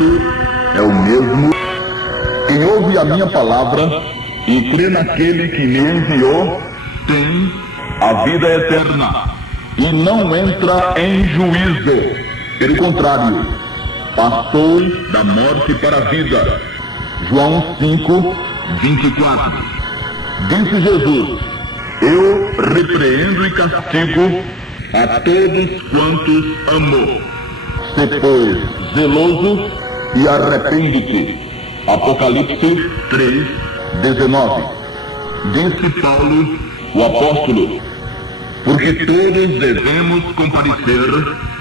Espírito é o mesmo. Quem ouve a minha palavra e crê naquele que me enviou tem a vida eterna e não entra em juízo. Pelo contrário, passou da morte para a vida. João 5, 24. Disse Jesus: eu repreendo e castigo a todos quantos amo. Se, pois, zeloso e arrepende-te. Apocalipse 3, 19. Disse Paulo, o apóstolo, porque todos devemos comparecer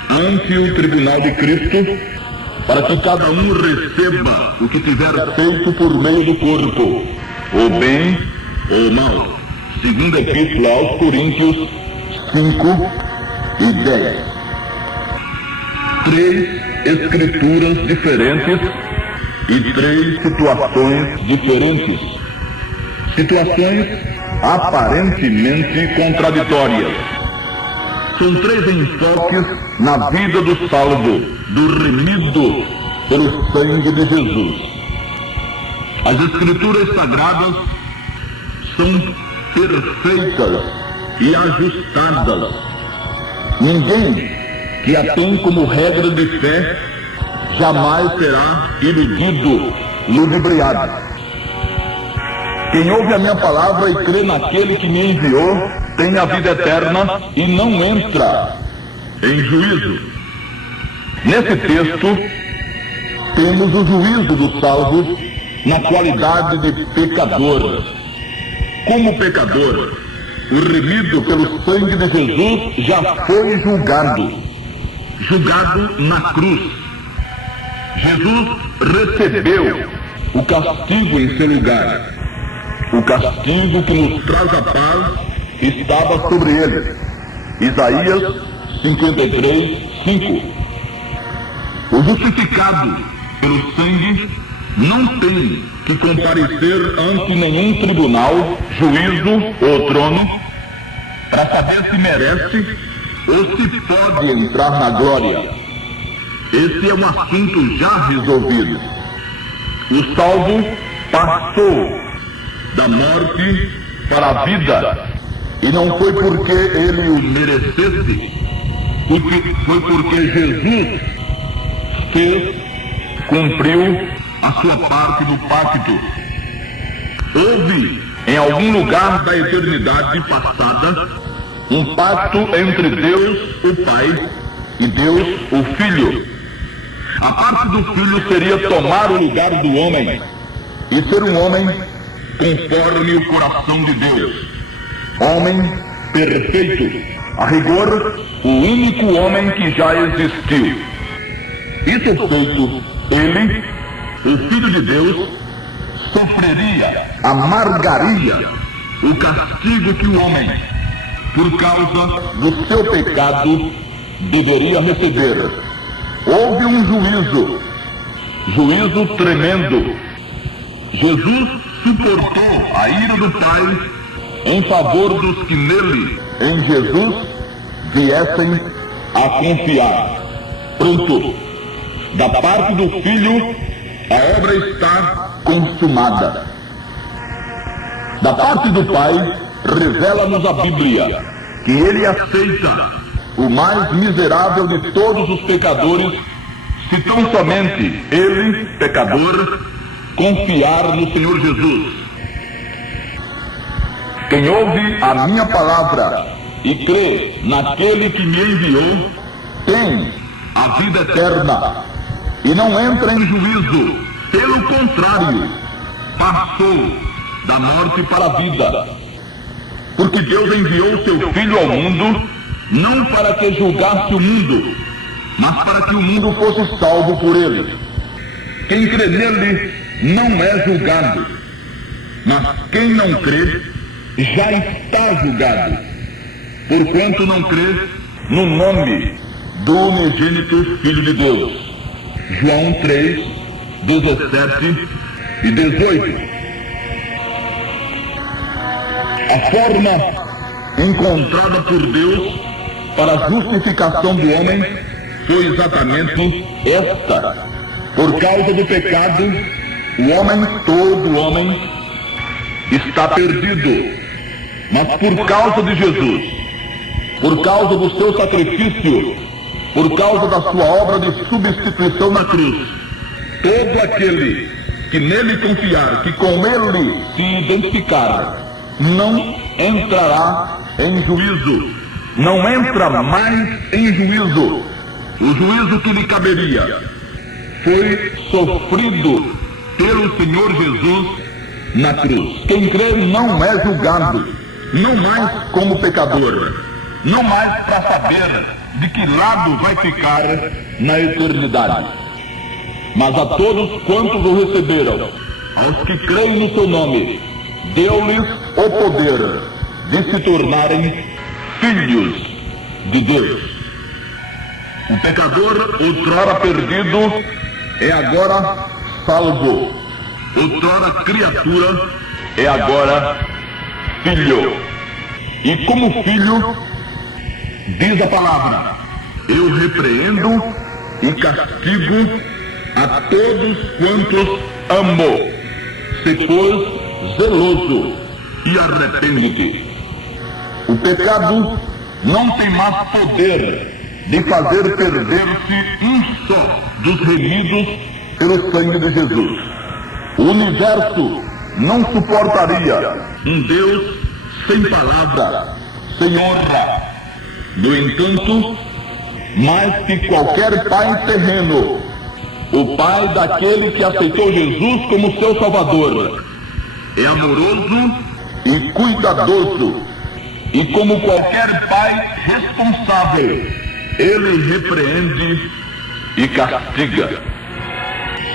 ante o tribunal de Cristo, para que cada um receba o que tiver feito por meio do corpo, ou bem ou mal. Segunda Epístola aos Coríntios 5 e 10. 3 escrituras diferentes e 3 situações diferentes. Situações aparentemente contraditórias. São 3 enfoques na vida do salvo, do remido pelo sangue de Jesus. As escrituras sagradas são perfeitas e ajustadas. Ninguém que a tem como regra de fé jamais será iludido, ludibriado. Quem ouve a minha palavra e crê naquele que me enviou tem a vida eterna e não entra em juízo. Nesse texto, temos o juízo dos salvos na qualidade de pecador. Como pecador, o remido pelo sangue de Jesus já foi julgado na cruz. Jesus recebeu o castigo em seu lugar. O castigo que nos traz a paz estava sobre ele. Isaías 53, 5. O justificado pelo sangue não tem que comparecer ante nenhum tribunal, juízo ou trono para saber se merece ou se pode entrar na glória. Esse é um assunto já resolvido. O salvo passou da morte para a vida, e não foi porque ele o merecesse, foi porque Jesus cumpriu a sua parte do pacto. Houve, em algum lugar da eternidade passada, um pacto entre Deus, o Pai, e Deus, o Filho. A parte do Filho seria tomar o lugar do homem e ser um homem conforme o coração de Deus. Homem perfeito, a rigor, o único homem que já existiu. Isso feito, ele, o Filho de Deus, sofreria, amargaria o castigo que o homem, por causa do seu pecado, deveria receber. Houve um juízo tremendo. Jesus suportou a ira do Pai em favor dos que nele, em Jesus, viessem a confiar. Pronto. Da parte do Filho, a obra está consumada. Da parte do Pai, revela-nos a Bíblia que ele aceita o mais miserável de todos os pecadores, se tão somente ele, pecador, confiar no Senhor Jesus. Quem ouve a minha palavra e crê naquele que me enviou tem a vida eterna e não entra em juízo. Pelo contrário, passou da morte para a vida. Porque Deus enviou seu Filho ao mundo não para que julgasse o mundo, mas para que o mundo fosse salvo por ele. Quem crê nele não é julgado, mas quem não crê já está julgado, porquanto não crê no nome do unigênito Filho de Deus. João 3, 17 e 18. A forma encontrada por Deus para a justificação do homem foi exatamente esta: Por causa do pecado, todo homem, está perdido. Mas por causa de Jesus, por causa do seu sacrifício, por causa da sua obra de substituição na cruz, todo aquele que nele confiar, que com ele se identificar, não entrará em juízo, não entra mais em juízo. O juízo que lhe caberia foi sofrido pelo Senhor Jesus na cruz. Quem crê não é julgado, não mais como pecador, não mais para saber de que lado vai ficar na eternidade. Mas a todos quantos o receberam, aos que creem no seu nome, deu-lhes o poder de se tornarem filhos de Deus. O pecador, outrora perdido, é agora salvo. Outrora criatura, é agora filho. E como filho, diz a palavra: eu repreendo e castigo a todos quantos amo. Se pois zeloso e arrepende-te. O pecado não tem mais poder de fazer perder-se um só dos remidos pelo sangue de Jesus. O universo não suportaria um Deus sem palavra, sem honra. No entanto, mais que qualquer pai terreno, o pai daquele que aceitou Jesus como seu Salvador é amoroso e cuidadoso, e como qualquer pai responsável, ele repreende e castiga.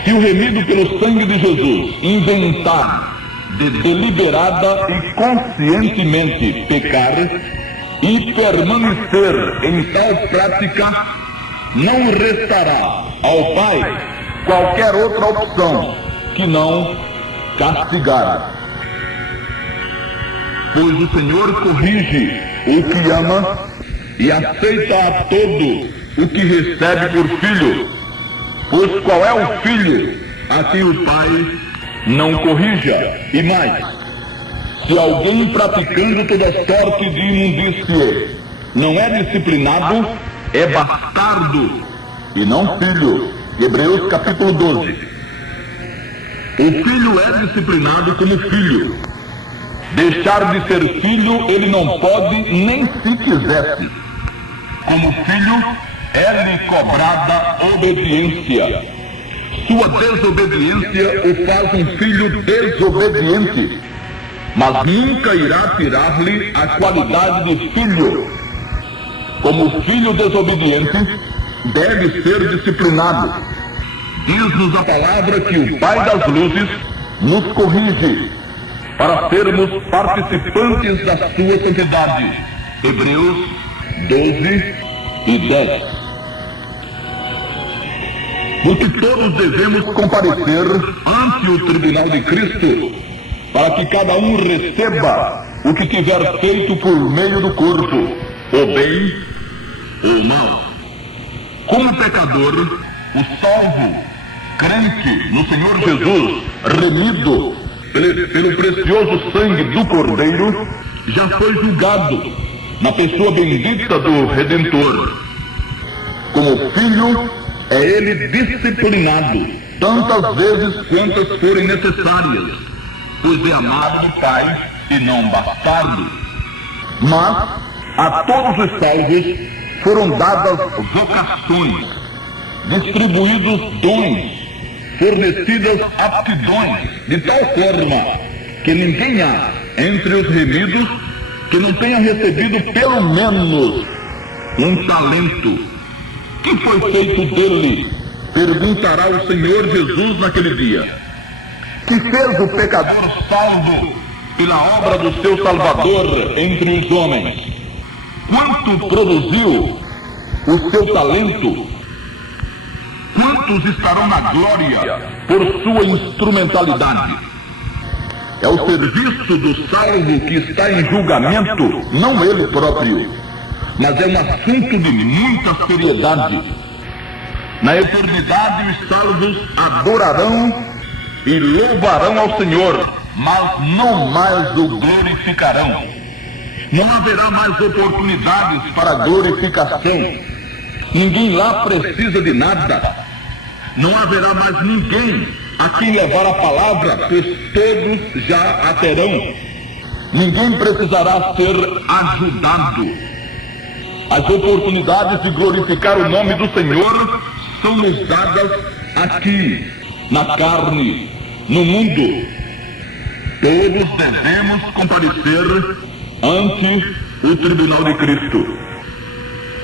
Se o remido pelo sangue de Jesus inventar de deliberada e conscientemente pecar e permanecer em tal prática, não restará ao Pai qualquer outra opção que não castigar. Pois o Senhor corrige o que ama e aceita a todo o que recebe por filho. Pois qual é o filho a quem o Pai não corrija? E mais, se alguém praticando toda sorte de imundície não é disciplinado, é bastardo e não filho. Hebreus capítulo 12. O filho é disciplinado como filho. Deixar de ser filho ele não pode nem se quisesse. Como filho, é-lhe cobrada obediência. Sua desobediência o faz um filho desobediente, mas nunca irá tirar-lhe a qualidade de filho. Como filho desobediente, deve ser disciplinado. Diz-nos a palavra que o Pai das Luzes nos corrige para sermos participantes da sua santidade. Hebreus 12 e 10. Porque todos devemos comparecer ante o tribunal de Cristo, para que cada um receba o que tiver feito por meio do corpo, o bem ou o mal. Como pecador, o salvo, crente no Senhor Jesus, remido pelo precioso sangue do Cordeiro, já foi julgado na pessoa bendita do Redentor. Como filho, é ele disciplinado tantas vezes quantas forem necessárias, pois é amado do Pai e não bastardo. Mas a todos os salvos foram dadas vocações, distribuídos dons, fornecidas aptidões, de tal forma que ninguém há entre os remidos que não tenha recebido pelo menos um talento. Que foi feito dele? Perguntará o Senhor Jesus naquele dia. Que fez o pecador salvo pela obra do seu Salvador entre os homens? Quanto produziu o seu talento? Quantos estarão na glória por sua instrumentalidade? É o serviço do salvo que está em julgamento, não ele próprio, mas é um assunto de muita seriedade. Na eternidade os salvos adorarão e louvarão ao Senhor, mas não mais o glorificarão. Não haverá mais oportunidades para glorificação. Ninguém lá precisa de nada. Não haverá mais ninguém a quem levar a palavra, pois todos já a terão. Ninguém precisará ser ajudado. As oportunidades de glorificar o nome do Senhor são-nos dadas aqui, na carne, no mundo. Todos devemos comparecer ante o tribunal de Cristo.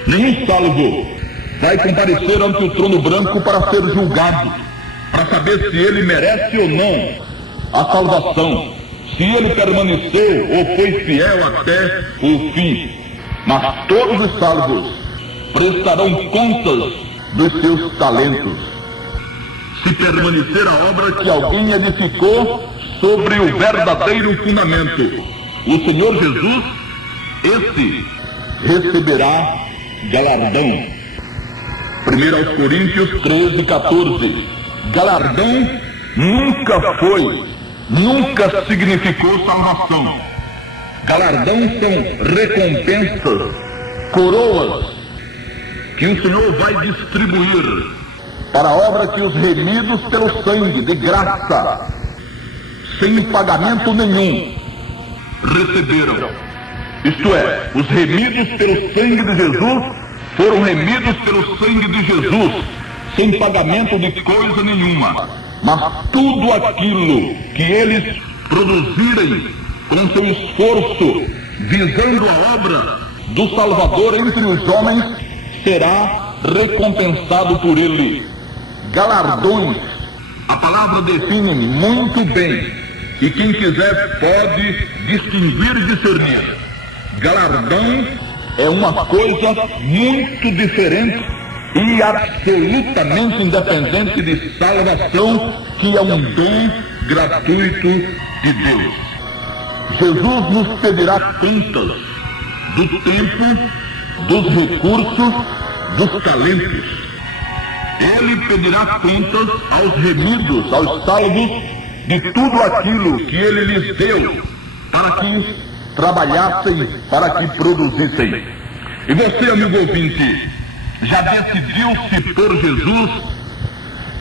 Nenhum salvo vai comparecer ante o trono branco para ser julgado, para saber se ele merece ou não a salvação, se ele permaneceu ou foi fiel até o fim. Mas todos os salvos prestarão contas dos seus talentos. Se permanecer a obra que alguém edificou sobre o verdadeiro fundamento, o Senhor Jesus, esse receberá galardão. 1 Coríntios 13, 14. Galardão nunca significou salvação. Galardão são recompensas, coroas, que o Senhor vai distribuir para a obra que os remidos pelo sangue, de graça, sem pagamento nenhum, receberam. Isto é, os remidos pelo sangue de Jesus foram remidos pelo sangue de Jesus, sem pagamento de coisa nenhuma. Mas tudo aquilo que eles produzirem com seu esforço, visando a obra do Salvador entre os homens, será recompensado por ele. Galardões, a palavra define muito bem, e quem quiser pode distinguir e discernir. Galardão é uma coisa muito diferente e absolutamente independente de salvação, que é um dom gratuito de Deus. Jesus nos pedirá contas do tempo, dos recursos, dos talentos. Ele pedirá contas aos remidos, aos salvos, de tudo aquilo que ele lhes deu para que trabalhassem, para que produzissem. E você, amigo ouvinte, já decidiu-se por Jesus?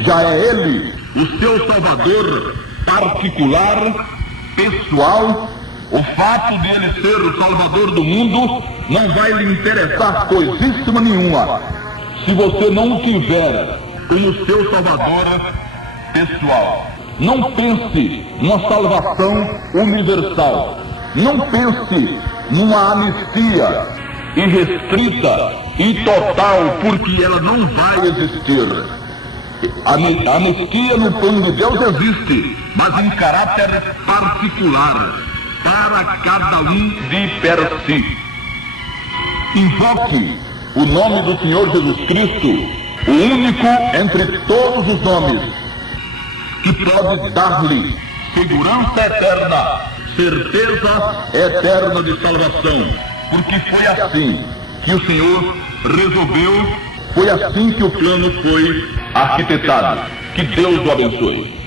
Já é ele o seu Salvador particular, pessoal? O fato de ele ser o Salvador do mundo não vai lhe interessar coisíssima nenhuma se você não o tiver como seu Salvador pessoal. Não pense numa salvação universal. Não pense numa anistia irrestrita e total, porque ela não vai existir. A anistia no plano de Deus existe, mas em caráter particular, para cada um de per si. Invoque o nome do Senhor Jesus Cristo, o único entre todos os nomes, que pode dar-lhe segurança eterna, certeza eterna de salvação, porque foi assim que o Senhor resolveu, foi assim que o plano foi arquitetado. Que Deus o abençoe.